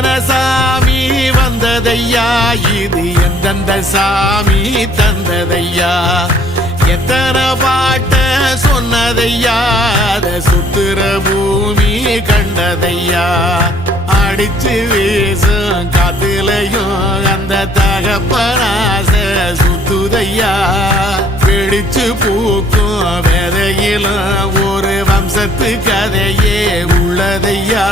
எத்தனை சாமி வந்ததையா, இது எந்தெந்த சாமி தந்ததையா, எத்தனை பாட்ட சொன்னதையா, அத சுத்துற பூமி கண்டதையா, அடிச்சு வீசும் காத்துலையும் அந்த தகப்பனாச சுத்துதையா, பிடிச்சு பூக்கும் வேதையிலும் ஒரு வம்சத்து கதையே உள்ளதையா.